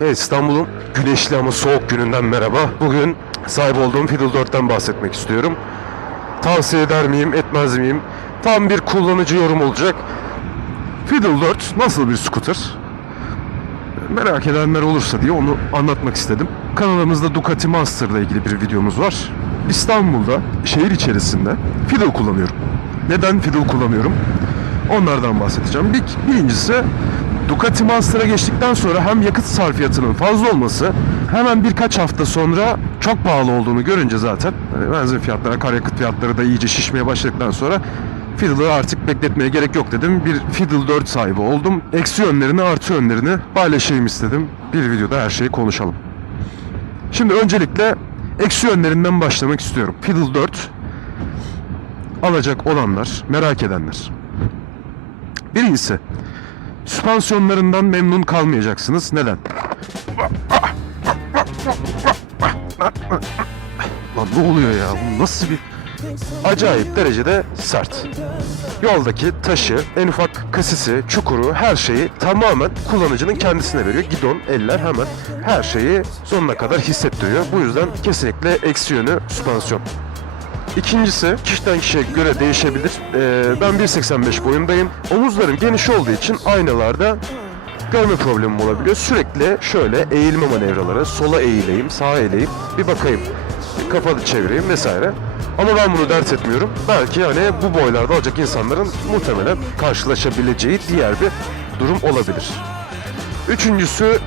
Evet İstanbul'un güneşli ama soğuk gününden merhaba. Bugün sahip olduğum Fiddle 4'ten bahsetmek istiyorum. Tavsiye eder miyim, etmez miyim? Tam bir kullanıcı yorum olacak. Fiddle 4 nasıl bir scooter? Merak edenler olursa diye onu anlatmak istedim. Kanalımızda Ducati Master ile ilgili bir videomuz var. İstanbul'da şehir içerisinde Fiddle kullanıyorum. Neden Fiddle kullanıyorum? Onlardan bahsedeceğim. Bir, birincisi Ducati Master'a geçtikten sonra hem yakıt sarfiyatının fazla olması hemen birkaç hafta sonra çok pahalı olduğunu görünce zaten hani benzin fiyatları, akaryakıt fiyatları da iyice şişmeye başladıktan sonra Fiddle'ı artık bekletmeye gerek yok dedim. Bir Fiddle 4 sahibi oldum. Eksi yönlerini, artı yönlerini paylaşayım istedim. Bir videoda her şeyi konuşalım. Şimdi öncelikle eksi yönlerinden başlamak istiyorum. Fiddle 4 alacak olanlar, merak edenler. Birincisi, süspansiyonlarından memnun kalmayacaksınız. Neden? Lan ne oluyor ya? Bu nasıl bir... Acayip derecede sert. Yoldaki taşı, en ufak kasisi, çukuru, her şeyi tamamen kullanıcının kendisine veriyor. Gidon, eller hemen her şeyi sonuna kadar hissettiriyor. Bu yüzden kesinlikle eksi yönü süspansiyon. İkincisi kişiden kişiye göre değişebilir. Ee, ben 1.85 boyundayım. Omuzlarım geniş olduğu için aynalarda görme problemim olabiliyor. Sürekli şöyle eğilme manevraları, sola eğileyim, sağa eğileyim, bir bakayım, bir kafanı çevireyim vesaire. Ama ben bunu dert etmiyorum. Belki hani bu boylarda olacak insanların muhtemelen karşılaşabileceği diğer bir durum olabilir. Üçüncüsü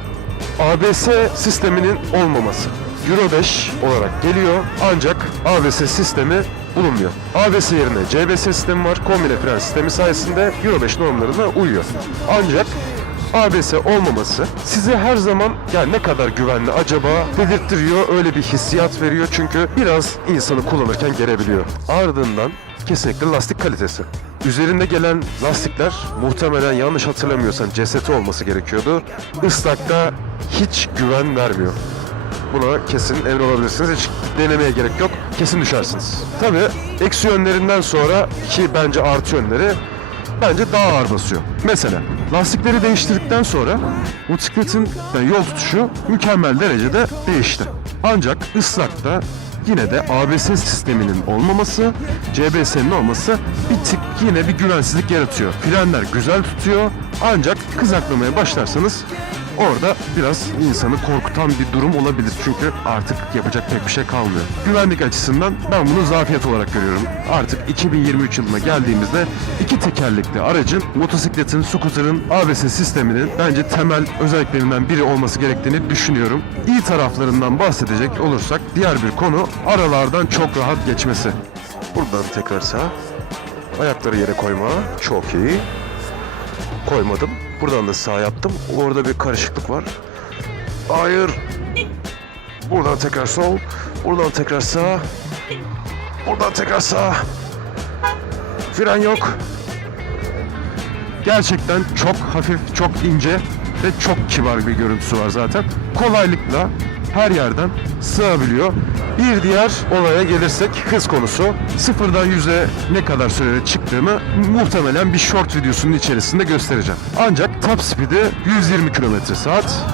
ABS sisteminin olmaması. Euro 5 olarak geliyor ancak ABS sistemi bulunmuyor. ABS yerine CBS sistemi var. Kombine fren sistemi sayesinde Euro 5 normlarına uyuyor. Ancak ABS olmaması size her zaman ya ne kadar güvenli acaba dedirttiriyor. Öyle bir hissiyat veriyor çünkü biraz insanı kullanırken gerebiliyor. Ardından kesinlikle lastik kalitesi. Üzerinde gelen lastikler muhtemelen yanlış hatırlamıyorsam CST olması gerekiyordu. Islakta hiç güven vermiyor. Buna kesin emin olabilirsiniz. Hiç denemeye gerek yok. Kesin düşersiniz. Tabii eksi yönlerinden sonra ki bence artı yönleri bence daha ağır basıyor. Mesela lastikleri değiştirdikten sonra motosikletin yani yol tutuşu mükemmel derecede değişti. Ancak ıslakta yine de ABS sisteminin olmaması, CBS'nin olması bir tık yine bir güvensizlik yaratıyor. Frenler güzel tutuyor ancak kızaklamaya başlarsanız Orada biraz insanı korkutan bir durum olabilir çünkü artık yapacak pek bir şey kalmıyor. Güvenlik açısından ben bunu zafiyet olarak görüyorum. Artık 2023 yılına geldiğimizde iki tekerlekli aracın motosikletin, scooter'ın ABS sisteminin bence temel özelliklerinden biri olması gerektiğini düşünüyorum. İyi taraflarından bahsedecek olursak diğer bir konu aralardan çok rahat geçmesi. Buradan tekrar sağ. Ayakları yere koyma. Çok iyi koymadım. Buradan da sağ yaptım. Orada bir karışıklık var. Hayır. Buradan tekrar sol. Buradan tekrar sağ. Buradan tekrar sağ. Fren yok. Gerçekten çok hafif, çok ince ve çok kibar bir görüntüsü var zaten. Kolaylıkla her yerden sığabiliyor. Bir diğer olaya gelirsek hız konusu. Sıfırdan yüze ne kadar sürede çıktığımı muhtemelen bir short videosunun içerisinde göstereceğim. Ancak top speed'i 120 km saat.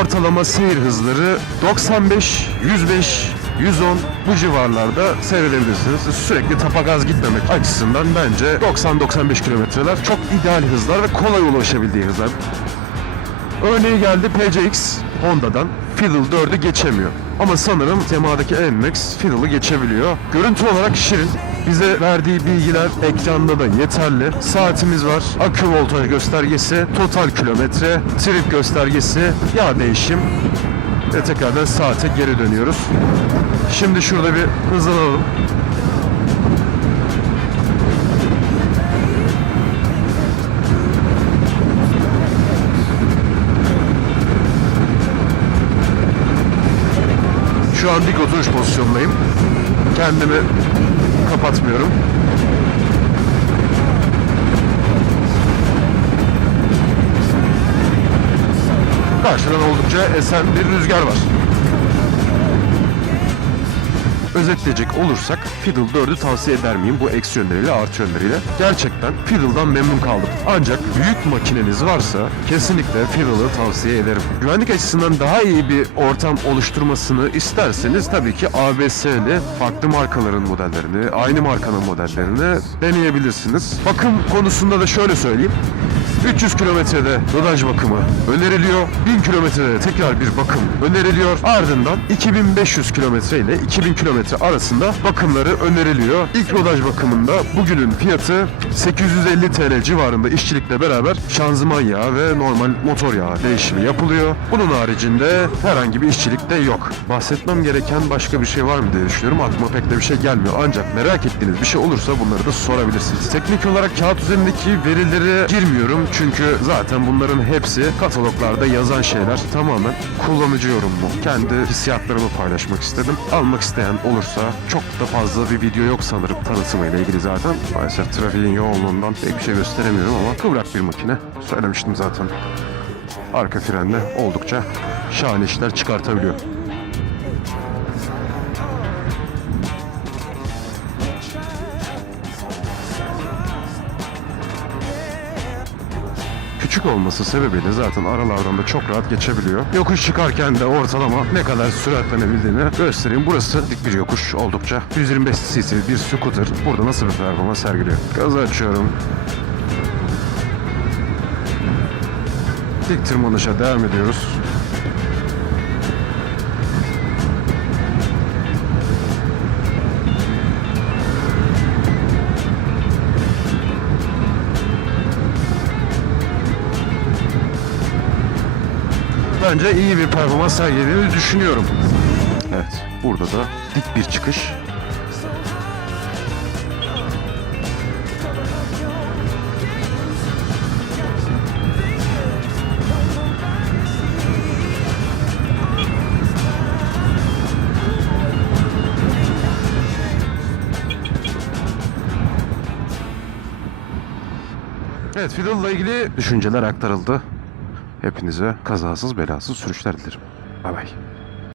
Ortalama seyir hızları 95, 105, 110 bu civarlarda seyredebilirsiniz. Sürekli tapa gaz gitmemek açısından bence 90-95 kilometreler çok ideal hızlar ve kolay ulaşabildiği hızlar. Örneği geldi PCX Honda'dan Fiddle 4'ü geçemiyor. Ama sanırım temadaki NMAX Fiddle'ı geçebiliyor. Görüntü olarak şirin. Bize verdiği bilgiler ekranda da yeterli. Saatimiz var, akü voltaj göstergesi, total kilometre, trip göstergesi, yağ değişim ve tekrardan saate geri dönüyoruz. Şimdi şurada bir hızlanalım. Şu an dik oturuş pozisyondayım. Kendimi kapatmıyorum. Karşıdan oldukça esen bir rüzgar var. özetleyecek olursak Fiddle 4'ü tavsiye eder miyim bu eksi yönleriyle artı yönleriyle? Gerçekten Fiddle'dan memnun kaldım. Ancak büyük makineniz varsa kesinlikle Fiddle'ı tavsiye ederim. Güvenlik açısından daha iyi bir ortam oluşturmasını isterseniz tabii ki ABS'li farklı markaların modellerini, aynı markanın modellerini deneyebilirsiniz. Bakım konusunda da şöyle söyleyeyim. 300 kilometrede rodaj bakımı öneriliyor. 1000 kilometrede tekrar bir bakım öneriliyor. Ardından 2500 kilometre ile 2000 kilometre arasında bakımları öneriliyor. İlk rodaj bakımında bugünün fiyatı 850 TL civarında işçilikle beraber şanzıman yağı ve normal motor yağı değişimi yapılıyor. Bunun haricinde herhangi bir işçilik de yok. Bahsetmem gereken başka bir şey var mı diye düşünüyorum. Aklıma pek de bir şey gelmiyor. Ancak merak ettiğiniz bir şey olursa bunları da sorabilirsiniz. Teknik olarak kağıt üzerindeki verileri girmiyorum. Çünkü zaten bunların hepsi kataloglarda yazan şeyler tamamen kullanıcı yorumu. Kendi hissiyatlarımı paylaşmak istedim. Almak isteyen olursa çok da fazla bir video yok sanırım tanıtımıyla ilgili zaten. Maalesef trafiğin yoğunluğundan pek bir şey gösteremiyorum ama kıvrak bir makine. Söylemiştim zaten. Arka frenle oldukça şahane işler çıkartabiliyor. Küçük olması sebebiyle zaten aralardan da çok rahat geçebiliyor. Yokuş çıkarken de ortalama ne kadar süratlenebildiğini göstereyim. Burası dik bir yokuş oldukça. 125 cc bir scooter. Burada nasıl bir performans sergiliyor? Gazı açıyorum. Dik tırmanışa devam ediyoruz. Bence iyi bir performans sergilediğini düşünüyorum. Evet, burada da dik bir çıkış. Evet, Fiddle'la ilgili düşünceler aktarıldı. Hepinize kazasız belasız sürüşler dilerim. Bay bay.